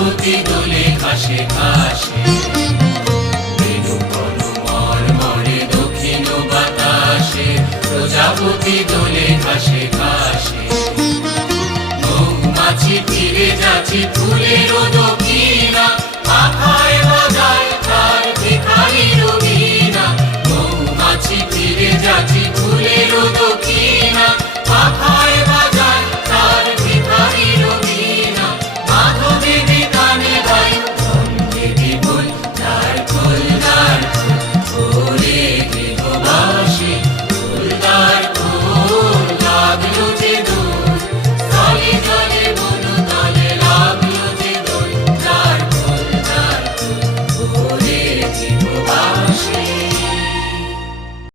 প্রজাপতি দোলে ঘাসে ঘাসে, বেণু মর্মরে দক্ষিণ বাতাসে, প্রজাপতি দোলে ঘাসে ঘাসে। মৌমাছি ফিরে যাচ্ছে ফুলের দক্ষিণা, মাথায় বাজায় তার ভিখারির বীণা। মৌমাছি ফিরে যাচ্ছে ফুলের দক্ষিণা,